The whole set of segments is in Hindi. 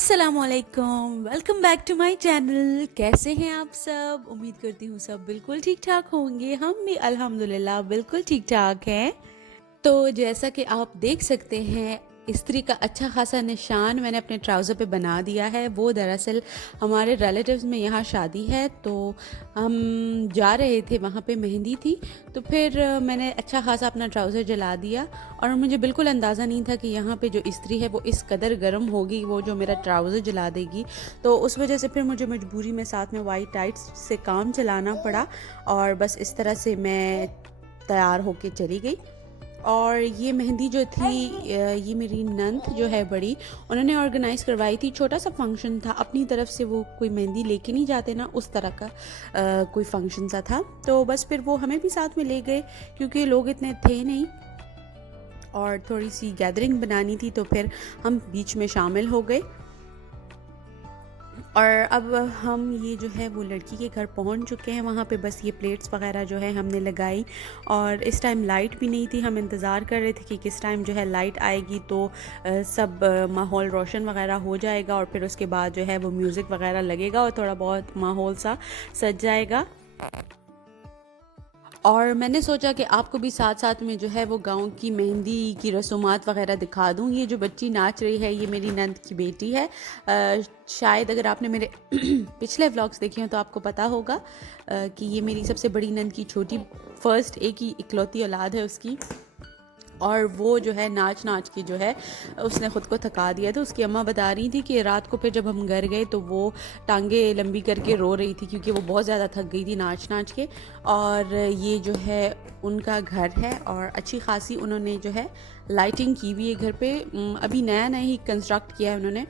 अस्सलामुअलैकुम, welcome back to my channel. कैसे हैं आप सब? उम्मीद करती हूँ सब बिल्कुल ठीक ठाक होंगे। हम भी अल्हम्दुलिल्लाह बिल्कुल ठीक ठाक हैं। तो जैसा कि आप देख सकते हैं, इस्त्री का अच्छा खासा निशान मैंने अपने ट्राउज़र पे बना दिया है। वो दरअसल हमारे रिलेटिव्स में यहाँ शादी है, तो हम जा रहे थे, वहाँ पे मेहंदी थी। तो फिर मैंने अच्छा खासा अपना ट्राउज़र जला दिया और मुझे बिल्कुल अंदाज़ा नहीं था कि यहाँ पे जो इस्त्री है वो इस कदर गर्म होगी, वो जो मेरा ट्राउज़र जला देगी। तो उस वजह से फिर मुझे मजबूरी में साथ में वाइट टाइट्स से काम चलाना पड़ा और बस इस तरह से मैं तैयार होके चली गई। और ये मेहंदी जो थी, ये मेरी नंद जो है बड़ी, उन्होंने ऑर्गेनाइज़ करवाई थी। छोटा सा फंक्शन था, अपनी तरफ से वो कोई मेहंदी लेके नहीं जाते ना, उस तरह का कोई फंक्शन सा था। तो बस फिर वो हमें भी साथ में ले गए क्योंकि लोग इतने थे नहीं और थोड़ी सी गैदरिंग बनानी थी, तो फिर हम बीच में शामिल हो गए। और अब हम ये जो है वो लड़की के घर पहुंच चुके हैं। वहाँ पे बस ये प्लेट्स वगैरह जो है हमने लगाई और इस टाइम लाइट भी नहीं थी। हम इंतज़ार कर रहे थे कि किस टाइम जो है लाइट आएगी तो सब माहौल रोशन वगैरह हो जाएगा और फिर उसके बाद जो है वो म्यूज़िक वगैरह लगेगा और थोड़ा बहुत माहौल सा सज जाएगा। और मैंने सोचा कि आपको भी साथ साथ में जो है वो गांव की मेहंदी की रसूमात वगैरह दिखा दूं। ये जो बच्ची नाच रही है, ये मेरी नंद की बेटी है। शायद अगर आपने मेरे पिछले व्लॉग्स देखे हो तो आपको पता होगा कि ये मेरी सबसे बड़ी नंद की छोटी फर्स्ट एक ही इकलौती औलाद है उसकी। और वो जो है नाच नाच के जो है उसने ख़ुद को थका दिया। तो उसकी अम्मा बता रही थी कि रात को फिर जब हम घर गए तो वो टांगे लंबी करके रो रही थी क्योंकि वो बहुत ज़्यादा थक गई थी नाच नाच के। और ये जो है उनका घर है और अच्छी खासी उन्होंने जो है लाइटिंग की हुई है घर पे। अभी नया नया ही कंस्ट्रक्ट किया है उन्होंने,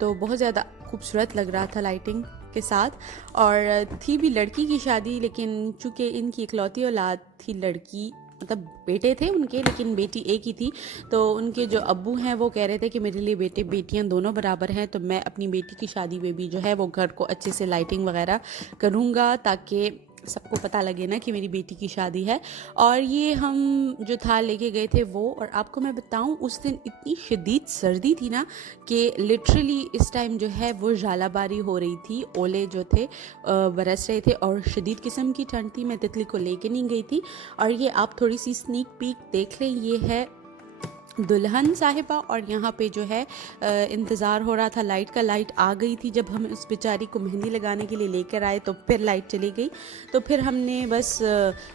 तो बहुत ज़्यादा खूबसूरत लग रहा था लाइटिंग के साथ। और थी भी लड़की की शादी, लेकिन चूँकि इनकी इकलौती औलाद थी लड़की, मतलब बेटे थे उनके लेकिन बेटी एक ही थी। तो उनके जो अब्बू हैं वो कह रहे थे कि मेरे लिए बेटे बेटियां दोनों बराबर हैं, तो मैं अपनी बेटी की शादी में भी जो है वो घर को अच्छे से लाइटिंग वगैरह करूँगा ताकि सबको पता लगे ना कि मेरी बेटी की शादी है। और ये हम जो था लेके गए थे वो, और आपको मैं बताऊं उस दिन इतनी शदीद सर्दी थी ना कि लिटरली इस टाइम जो है वो झालाबारी हो रही थी, ओले जो थे बरस रहे थे और शदीद किस्म की ठंड थी। मैं तितली को लेके नहीं गई थी। और ये आप थोड़ी सी स्नीक पीक देख लें, ये है दुल्हन साहिबा। और यहाँ पे जो है इंतज़ार हो रहा था लाइट का। लाइट आ गई थी जब हम उस बेचारी को मेहंदी लगाने के लिए लेकर आए, तो फिर लाइट चली गई। तो फिर हमने बस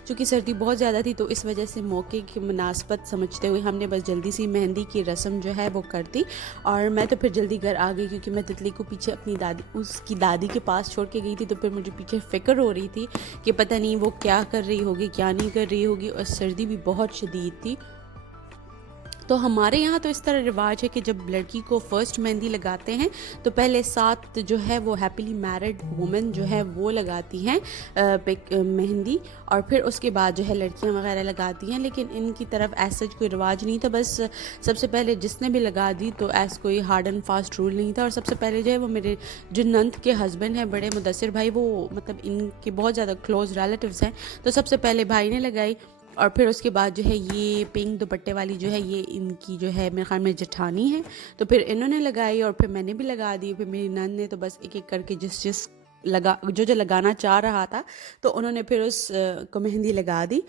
चूँकि सर्दी बहुत ज़्यादा थी तो इस वजह से मौके की मुनासबत समझते हुए हमने बस जल्दी सी मेहंदी की रस्म जो है वो कर दी। और मैं तो फिर जल्दी घर आ गई क्योंकि मैं तितली को पीछे अपनी दादी, उसकी दादी के पास छोड़ के गई थी। तो फिर मुझे पीछे फ़िक्र हो रही थी कि पता नहीं वो क्या कर रही होगी क्या नहीं कर रही होगी, और सर्दी भी बहुत शदीद थी। तो हमारे यहाँ तो इस तरह रिवाज है कि जब लड़की को फर्स्ट मेहंदी लगाते हैं तो पहले 7 जो है वो हैप्पीली मैरिड वुमेन जो है वो लगाती हैं मेहंदी, और फिर उसके बाद जो है लड़कियाँ वगैरह लगाती हैं। लेकिन इनकी तरफ ऐसा कोई रिवाज नहीं था, बस सबसे पहले जिसने भी लगा दी तो ऐसा कोई हार्ड एंड फास्ट रूल नहीं था। और सबसे पहले जो है वो मेरे जो नंद के हस्बैंड हैं बड़े मुदस्सिर भाई, वो मतलब इनके बहुत ज़्यादा क्लोज रिलेटिव्स हैं, तो सबसे पहले भाई ने लगाई। और फिर उसके बाद जो है ये पिंक दुपट्टे वाली जो है ये इनकी जो है मेरे ख्याल में जेठानी है, तो फिर इन्होंने लगाई और फिर मैंने भी लगा दी। फिर मेरी नंद ने तो बस एक एक करके जिस जो लगाना चाह रहा था तो उन्होंने फिर उस को मेहंदी लगा दी।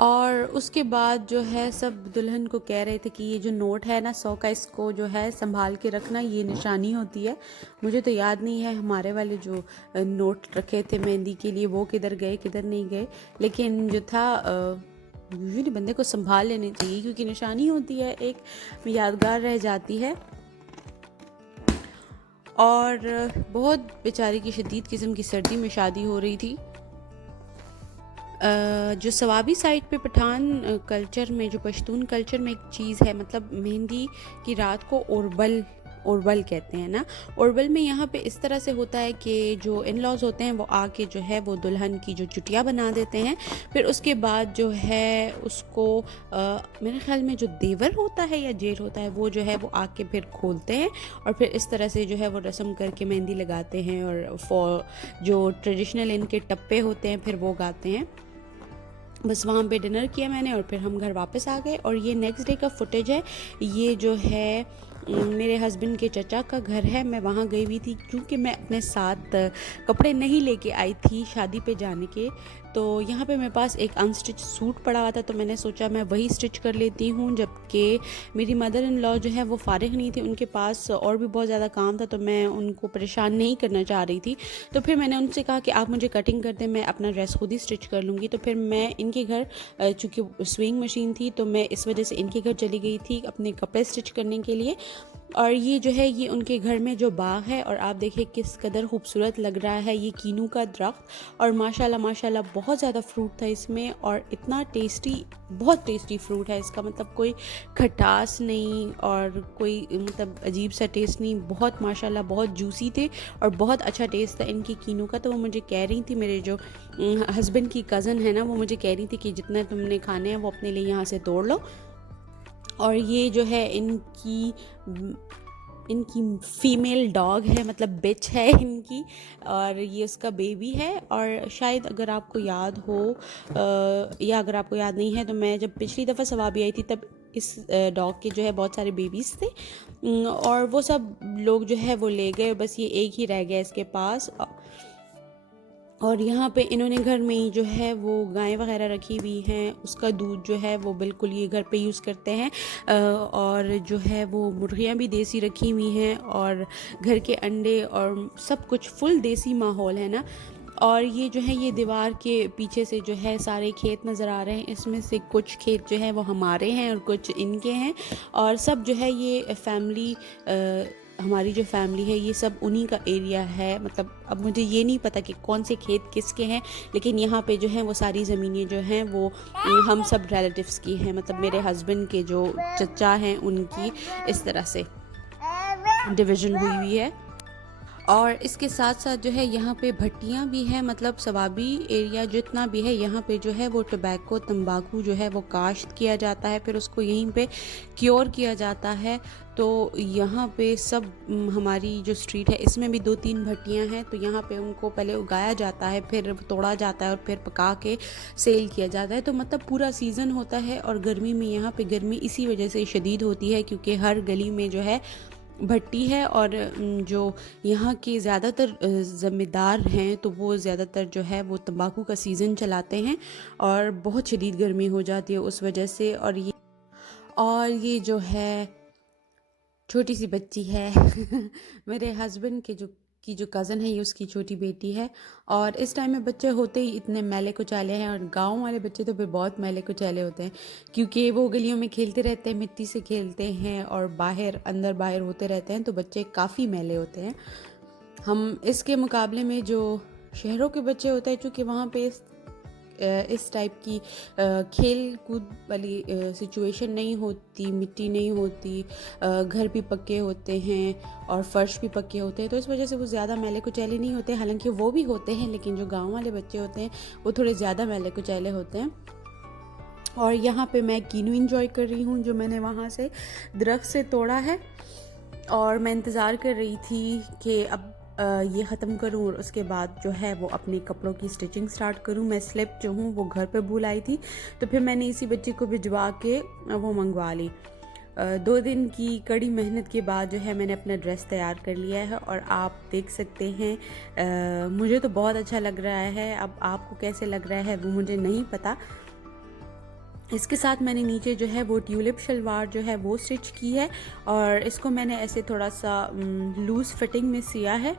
और उसके बाद जो है सब दुल्हन को कह रहे थे कि ये जो नोट है ना 100 का, इसको जो है संभाल के रखना, ये निशानी होती है। मुझे तो याद नहीं है हमारे वाले जो नोट रखे थे मेहंदी के लिए वो किधर गए किधर नहीं गए, लेकिन जो था यूजुअली बंदे को संभाल लेनी चाहिए क्योंकि निशानी होती है, एक यादगार रह जाती है। और बहुत बेचारी की शदीद किस्म की सर्दी में शादी हो रही थी। जो सवाबी साइड पे पठान कल्चर में, जो पश्तून कल्चर में एक चीज़ है, मतलब मेहंदी की रात को औरबल कहते हैं ना। औरबल में यहाँ पे इस तरह से होता है कि जो इन लॉज होते हैं वो आके जो है वो दुल्हन की जो चुटिया बना देते हैं। फिर उसके बाद जो है उसको मेरे ख्याल में जो देवर होता है या जेठ होता है वो जो है वो आके फिर खोलते हैं और फिर इस तरह से जो है वो रस्म करके मेहंदी लगाते हैं। और जो ट्रेडिशनल इनके टप्पे होते हैं फिर वो गाते हैं। बस वहाँ पे डिनर किया मैंने और फिर हम घर वापस आ गए। और ये नेक्स्ट डे का फुटेज है। ये जो है मेरे हस्बैंड के चचा का घर है, मैं वहाँ गई हुई थी क्योंकि मैं अपने साथ कपड़े नहीं लेके आई थी शादी पे जाने के। तो यहाँ पे मेरे पास एक अनस्टिच सूट पड़ा हुआ था, तो मैंने सोचा मैं वही स्टिच कर लेती हूँ। जबकि मेरी मदर इन लॉ जो है वो फ़ारिग नहीं थी, उनके पास और भी बहुत ज़्यादा काम था, तो मैं उनको परेशान नहीं करना चाह रही थी। तो फिर मैंने उनसे कहा कि आप मुझे कटिंग कर दें, मैं अपना ड्रेस खुद ही स्टिच कर लूँगी। तो फिर मैं इनके घर, चूँकि स्विंग मशीन थी, तो मैं इस वजह से इनके घर चली गई थी अपने कपड़े स्टिच करने के लिए। और ये जो है ये उनके घर में जो बाग है, और आप देखिए किस कदर खूबसूरत लग रहा है ये कीनू का दरख्त। और माशाल्लाह माशाल्लाह बहुत ज़्यादा फ्रूट था इसमें, और इतना टेस्टी, बहुत टेस्टी फ्रूट है इसका, मतलब कोई खटास नहीं और कोई मतलब अजीब सा टेस्ट नहीं, बहुत माशाल्लाह बहुत जूसी थे और बहुत अच्छा टेस्ट था इनकी कीनू का। तो वो मुझे कह रही थी, मेरे जो हस्बैंड की कज़न है ना, वो मुझे कह रही थी कि जितना तुमने खाने हैं वो अपने लिए यहाँ से तोड़ लो। और ये जो है इनकी इनकी फीमेल डॉग है, मतलब बिच है इनकी, और ये उसका बेबी है। और शायद अगर आपको याद हो या अगर आपको याद नहीं है, तो मैं जब पिछली दफ़ा सवाबी आई थी तब इस डॉग के जो है बहुत सारे बेबीज़ थे, और वो सब लोग जो है वो ले गए, बस ये एक ही रह गया इसके पास। और यहाँ पे इन्होंने घर में ही जो है वो गायें वगैरह रखी हुई हैं, उसका दूध जो है वो बिल्कुल ये घर पे यूज़ करते हैं। और जो है वो मुर्गियाँ भी देसी रखी हुई हैं, और घर के अंडे और सब कुछ फुल देसी माहौल है ना। और ये जो है ये दीवार के पीछे से जो है सारे खेत नज़र आ रहे हैं, इसमें से कुछ खेत जो है वो हमारे हैं और कुछ इनके हैं। और सब जो है ये फैमिली, हमारी जो फैमिली है ये सब उन्हीं का एरिया है। मतलब अब मुझे ये नहीं पता कि कौन से खेत किसके हैं, लेकिन यहाँ पे जो हैं वो सारी ज़मीनें जो हैं वो हम सब रिलेटिव्स की हैं, मतलब मेरे हस्बैंड के जो चचा हैं उनकी, इस तरह से डिवीज़न हुई हुई है। और इसके साथ साथ जो है यहाँ पे भट्टियाँ भी हैं, मतलब सवाबी एरिया जितना भी है यहाँ पे जो है वो टबैको तंबाकू जो है वो काश्त किया जाता है, फिर उसको यहीं पे क्योर किया जाता है। तो यहाँ पे सब हमारी जो स्ट्रीट है इसमें भी 2-3 भट्टियाँ हैं, तो यहाँ पे उनको पहले उगाया जाता है, फिर तोड़ा जाता है और फिर पका के सेल किया जाता है। तो मतलब पूरा सीज़न होता है। और गर्मी में यहाँ पे गर्मी इसी वजह से शदीद होती है क्योंकि हर गली में जो है भट्टी है। और जो यहाँ के ज़्यादातर ज़मींदार हैं तो वो ज़्यादातर जो है वो तंबाकू का सीज़न चलाते हैं, और बहुत शदीद गर्मी हो जाती है उस वजह से। और ये जो है छोटी सी बच्ची है मेरे हस्बैंड के जो कज़न है, ये उसकी छोटी बेटी है। और इस टाइम में बच्चे होते ही इतने मैले कुचाले हैं, और गांव वाले बच्चे तो फिर बहुत मैले कुचाले होते हैं क्योंकि वो गलियों में खेलते रहते हैं, मिट्टी से खेलते हैं और बाहर अंदर बाहर होते रहते हैं, तो बच्चे काफ़ी मैले होते हैं। हम इसके मुकाबले में जो शहरों के बच्चे होते हैं, चूँकि वहाँ पे इस टाइप की खेल कूद वाली सिचुएशन नहीं होती, मिट्टी नहीं होती, घर भी पक्के होते हैं और फर्श भी पक्के होते हैं, तो इस वजह से वो ज़्यादा मैले कुचैले नहीं होते। हालांकि वो भी होते हैं, लेकिन जो गांव वाले बच्चे होते हैं वो थोड़े ज़्यादा मैले कुचैले होते हैं। और यहाँ पे मैं कीनू इंजॉय कर रही हूँ जो मैंने वहाँ से दरख्त से तोड़ा है, और मैं इंतज़ार कर रही थी कि अब ये ख़त्म करूँ और उसके बाद जो है वो अपने कपड़ों की स्टिचिंग स्टार्ट करूँ। मैं स्लिप जो हूँ वो घर पे भूल आई थी, तो फिर मैंने इसी बच्ची को भिजवा के वो मंगवा ली। 2 दिन की कड़ी मेहनत के बाद जो है मैंने अपना ड्रेस तैयार कर लिया है, और आप देख सकते हैं मुझे तो बहुत अच्छा लग रहा है। अब आपको कैसे लग रहा है वो मुझे नहीं पता। इसके साथ मैंने नीचे जो है वो ट्यूलिप शलवार जो है वो स्टिच की है, और इसको मैंने ऐसे थोड़ा सा लूज़ फिटिंग में सिया है।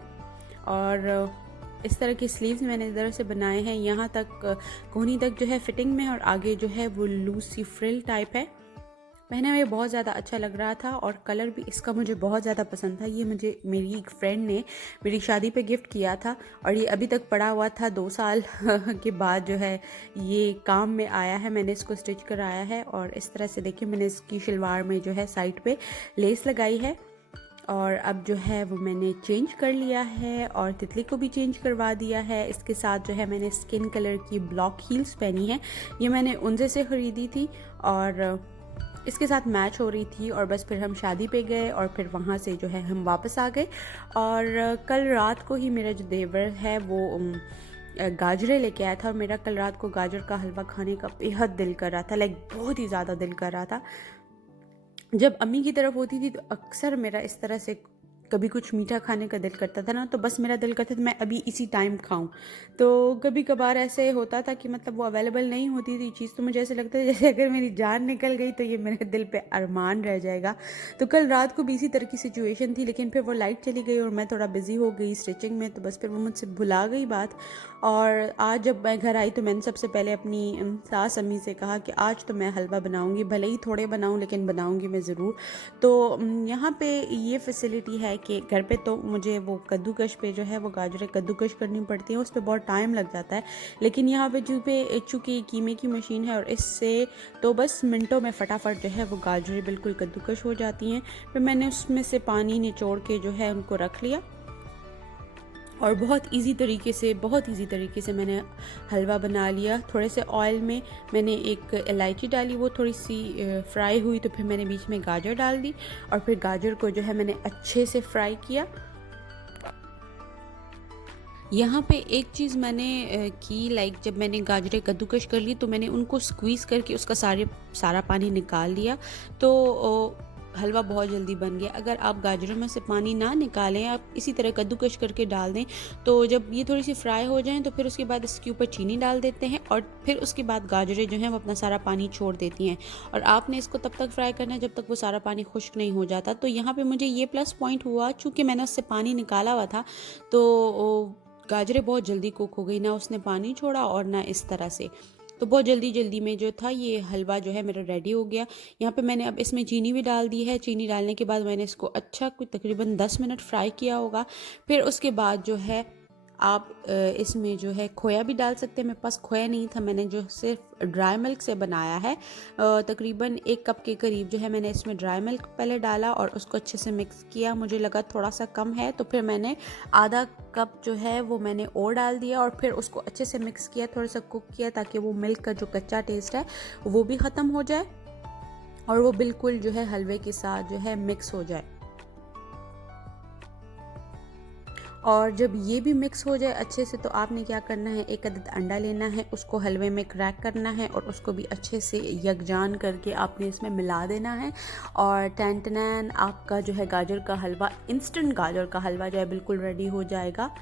और इस तरह के स्लीव्स मैंने इधर से बनाए हैं, यहाँ तक कोहनी तक जो है फिटिंग में, और आगे जो है वो लूज सी फ्रिल टाइप है। पहने हुए बहुत ज़्यादा अच्छा लग रहा था, और कलर भी इसका मुझे बहुत ज़्यादा पसंद था। ये मुझे मेरी एक फ्रेंड ने मेरी शादी पे गिफ्ट किया था, और ये अभी तक पड़ा हुआ था। 2 साल के बाद जो है ये काम में आया है, मैंने इसको स्टिच कराया है। और इस तरह से देखिए मैंने इसकी शलवार में जो है साइड पे लेस लगाई है, और अब जो है वो मैंने चेंज कर लिया है, और तितली को भी चेंज करवा दिया है। इसके साथ जो है मैंने स्किन कलर की ब्लॉक हील्स पहनी है, ये मैंने उनसे से ख़रीदी थी और इसके साथ मैच हो रही थी। और बस फिर हम शादी पे गए, और फिर वहाँ से जो है हम वापस आ गए। और कल रात को ही मेरा जो देवर है वो गाजरे लेके आया था, और मेरा कल रात को गाजर का हलवा खाने का बेहद दिल कर रहा था, लाइक बहुत ही ज़्यादा दिल कर रहा था। जब अम्मी की तरफ होती थी तो अक्सर मेरा इस तरह से कभी कुछ मीठा खाने का दिल करता था ना, तो बस मेरा दिल करता था मैं अभी इसी टाइम खाऊं। तो कभी कभार ऐसे होता था कि मतलब वो अवेलेबल नहीं होती थी चीज़, तो मुझे ऐसे लगता था जैसे अगर मेरी जान निकल गई तो ये मेरे दिल पे अरमान रह जाएगा। तो कल रात को भी इसी तरह की सिचुएशन थी, लेकिन फिर वो लाइट चली गई और मैं थोड़ा बिजी हो गई स्टिचिंग में, तो बस फिर वो मुझसे भुला गई बात। और आज जब मैं घर आई तो मैंने सबसे पहले अपनी सास अम्मी से कहा कि आज तो मैं हलवा बनाऊंगी, भले ही थोड़े बनाऊं लेकिन बनाऊंगी मैं ज़रूर। तो यहाँ पे ये फैसिलिटी है कि घर पे तो मुझे वो कद्दूकश पे जो है वो गाजरें कद्दूकश करनी पड़ती हैं, उस पर बहुत टाइम लग जाता है। लेकिन यहाँ पे चूँकि कीमे की मशीन है और इससे तो बस मिनटों में फटाफट जो है वो गाजरें बिल्कुल कद्दूकश हो जाती हैं। फिर मैंने उसमें से पानी निचोड़ के जो है उनको रख लिया और बहुत इजी तरीके से मैंने हलवा बना लिया। थोड़े से ऑयल में मैंने एक इलायची डाली, वो थोड़ी सी फ्राई हुई तो फिर मैंने बीच में गाजर डाल दी और फिर गाजर को जो है मैंने अच्छे से फ्राई किया। यहाँ पे एक चीज़ मैंने की, लाइक जब मैंने गाजरें कद्दूकश कर ली तो मैंने उनको स्क्वीज़ करके उसका सारा पानी निकाल लिया। तो हलवा बहुत जल्दी बन गया। अगर आप गाजरों में से पानी ना निकालें, आप इसी तरह कद्दूकश करके डाल दें, तो जब ये थोड़ी सी फ्राई हो जाएं तो फिर उसके बाद इसके ऊपर चीनी डाल देते हैं और फिर उसके बाद गाजरें जो हैं वो अपना सारा पानी छोड़ देती हैं। और आपने इसको तब तक फ्राई करना है जब तक वो सारा पानी खुश्क नहीं हो जाता। तो यहाँ पे मुझे ये प्लस पॉइंट हुआ, चूँकि मैंने उससे पानी निकाला हुआ था तो गाजरें बहुत जल्दी कुक हो गई, ना उसने पानी छोड़ा और ना इस तरह से। तो बहुत जल्दी जल्दी में जो था ये हलवा जो है मेरा रेडी हो गया। यहाँ पे मैंने अब इसमें चीनी भी डाल दी है। चीनी डालने के बाद मैंने इसको अच्छा कोई तकरीबन 10 मिनट फ्राई किया होगा। फिर उसके बाद जो है आप इसमें जो है खोया भी डाल सकते हैं। मेरे पास खोया नहीं था, मैंने जो सिर्फ ड्राई मिल्क से बनाया है। तकरीबन 1 कप के करीब जो है मैंने इसमें ड्राई मिल्क पहले डाला और उसको अच्छे से मिक्स किया। मुझे लगा थोड़ा सा कम है तो फिर मैंने आधा कप जो है वो मैंने और डाल दिया और फिर उसको अच्छे से मिक्स किया, थोड़ा सा कुक किया ताकि वो मिल्क का जो कच्चा टेस्ट है वो भी ख़त्म हो जाए और वो बिल्कुल जो है हलवे के साथ जो है मिक्स हो जाए। और जब ये भी मिक्स हो जाए अच्छे से तो आपने क्या करना है, 1 अदद अंडा लेना है, उसको हलवे में क्रैक करना है और उसको भी अच्छे से यकजान करके आपने इसमें मिला देना है। और टैन टनैन आपका जो है गाजर का हलवा, इंस्टेंट गाजर का हलवा जो है बिल्कुल रेडी हो जाएगा।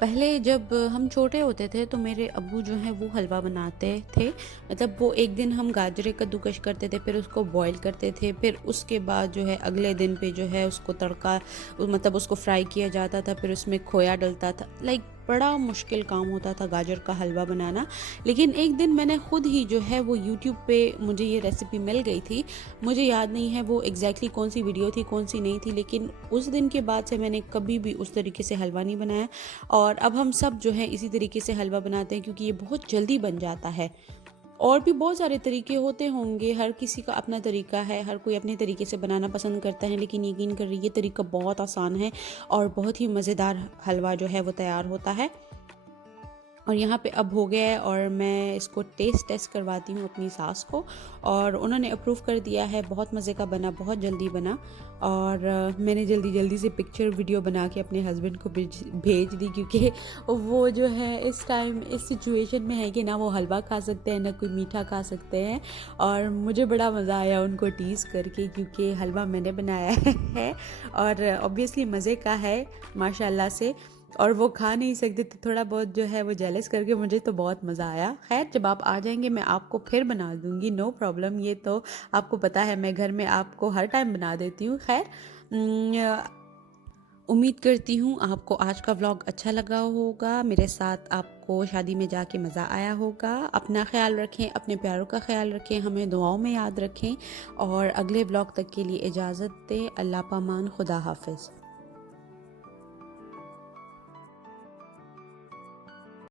पहले जब हम छोटे होते थे तो मेरे अब्बू जो हैं वो हलवा बनाते थे। मतलब वो एक दिन हम गाजरें कद्दूकश करते थे, फिर उसको बॉईल करते थे, फिर उसके बाद जो है अगले दिन पे जो है उसको तड़का, मतलब उसको फ्राई किया जाता था, फिर उसमें खोया डलता था। लाइक बड़ा मुश्किल काम होता था गाजर का हलवा बनाना। लेकिन एक दिन मैंने ख़ुद ही जो है वो यूट्यूब पे मुझे ये रेसिपी मिल गई थी। मुझे याद नहीं है वो एग्जैक्टली कौन सी वीडियो थी कौन सी नहीं थी, लेकिन उस दिन के बाद से मैंने कभी भी उस तरीके से हलवा नहीं बनाया। और अब हम सब जो है इसी तरीके से हलवा बनाते हैं क्योंकि ये बहुत जल्दी बन जाता है। और भी बहुत सारे तरीके होते होंगे, हर किसी का अपना तरीका है, हर कोई अपने तरीके से बनाना पसंद करता है, लेकिन यकीन करिए ये तरीका बहुत आसान है और बहुत ही मज़ेदार हलवा जो है वो तैयार होता है। और यहाँ पे अब हो गया है और मैं इसको टेस्ट करवाती हूँ अपनी सास को और उन्होंने अप्रूव कर दिया है। बहुत मज़े का बना, बहुत जल्दी बना। और मैंने जल्दी से पिक्चर वीडियो बना के अपने हस्बैंड को भेज दी क्योंकि वो जो है इस टाइम इस सिचुएशन में है कि ना वो हलवा खा सकते हैं ना कोई मीठा खा सकते हैं। और मुझे बड़ा मज़ा आया उनको टीज़ करके क्योंकि हलवा मैंने बनाया है और ऑब्वियसली मज़े का है माशाल्लाह से। और वो खा नहीं सकते तो थोड़ा बहुत जो है वो जेलस करके मुझे तो बहुत मज़ा आया। खैर जब आप आ जाएंगे मैं आपको फिर बना दूँगी, नो प्रॉब्लम। ये तो आपको पता है मैं घर में आपको हर टाइम बना देती हूँ। खैर उम्मीद करती हूँ आपको आज का व्लॉग अच्छा लगा होगा। मेरे साथ आपको शादी में जाके मज़ा आया होगा। अपना ख्याल रखें, अपने प्यारों का ख्याल रखें, हमें दुआओं में याद रखें और अगले व्लॉग तक के लिए इजाज़त दें। अल्लाह पामान, खुदा हाफिज़।